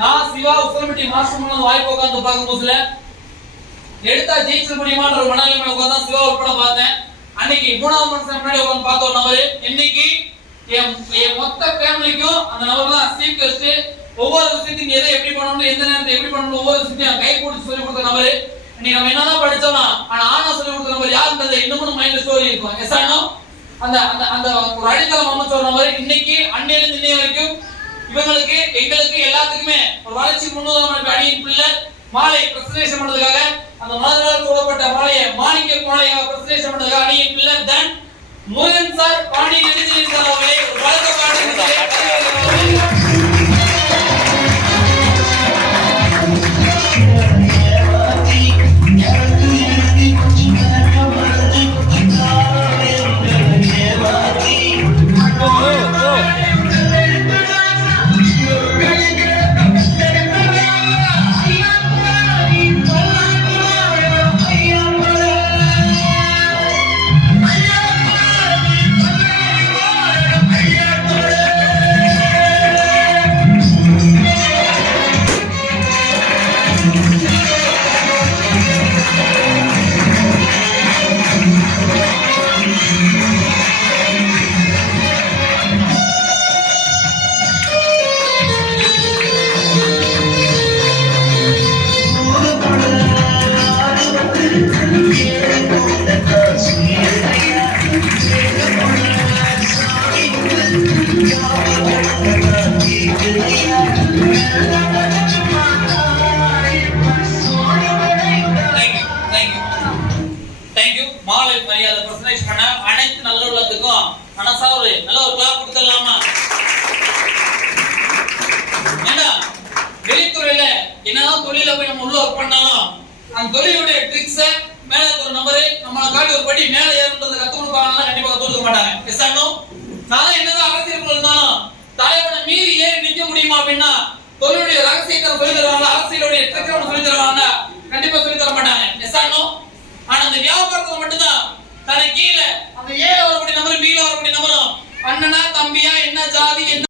நான் சிவா உசலம்பட்டி மாஸ்டர் மூலம் வாய்ப்பு உட்கார்ந்து பார்க்கும் போதுல எடுத்தா ஜெயிச்ச முடியுமான்ற ஒரு மனநிலைமையில உட்கார்ந்து சிவா உட்பட பார்த்தேன். அன்னைக்கு மூணாவது மனுஷன் முன்னாடி உட்கார்ந்து பார்த்த ஒரு நபரு இன்னைக்கு என் மொத்த ஃபேமிலிக்கும் அந்த நபர் தான் சீஃப் கெஸ்ட். ஒவ்வொரு விஷயத்தையும் எதை எப்படி பண்ணணும், எந்த நேரத்தை எப்படி பண்ணணும், ஒவ்வொரு விஷயத்தையும் கை போட்டு சொல்லி கொடுத்த நபரு. இன்னைக்கு நம்ம என்னதான் படிச்சோம்னா ஆனா சொல்லி கொடுத்த நபர் யாருன்றது இன்னமும் மைண்ட்ல ஸ்டோரி இருக்கும். எஸ் ஆனோ அந்த அந்த அந்த ஒரு அடித்தளம் அமைச்ச ஒரு நபர் இன்னைக்கு அன்னையிலிருந்து இன்னைய வரைக்கும் இவங்களுக்கு எங்களுக்கு எல்லாத்துக்குமே ஒரு வளர்ச்சி முன்னுதாரணம் அடியின் பிள்ளை மாலை பிரசன்டேஷன் பண்ணதுக்காக அந்த மலர்களால் சூழப்பட்ட மாலையை மாணிக்க மாலையாக பிரசன்டேஷன் பண்ணதுக்காக அடியின் பிள்ளை தன் முருகன் சார் பாண்டி நெடுஞ்செழியன் சார் அவர்களே ஒரு வழக்க பாடி மாலை மரியாதை பிரசன்டேஷன் பண்ண அனைத்து நல்ல உள்ளத்துக்கும் மனசா ஒரு நல்ல ஒரு கிளாப் கொடுத்துடலாமா? ஏன்னா வெளித்துறையில என்னதான் தொழில போய் நம்ம உள்ள ஒர்க் பண்ணாலும் அந்த தொழிலுடைய ட்ரிக்ஸ மேல ஒரு நம்பரை நம்மளை காட்டி ஒரு படி மேல ஏறுன்றதை கத்து கொடுப்பாங்கன்னா கண்டிப்பா கத்து கொடுக்க மாட்டாங்க. எஸ் ஆனோ நான் என்னதான் அரசியல் இருந்தாலும் தலைவனை மீறி ஏறி நிக்க முடியுமா அப்படின்னா தொழிலுடைய ரகசியத்தை சொல்லி தருவாங்க, அரசியலுடைய ட்ரிக்ஸை சொல்லி தருவாங்க, கண்டிப்பா சொல்லி தர மாட்டாங்க. எஸ் ஆனோ ஆனா அந்த வியாபாரத்துல மட்டும்தான் தனக்கு கீழே அந்த ஏழ வரக்கூடிய நம்பரும் பீல வரக்கூடிய நம்பரும் அண்ணனா தம்பியா என்ன ஜாதி என்ன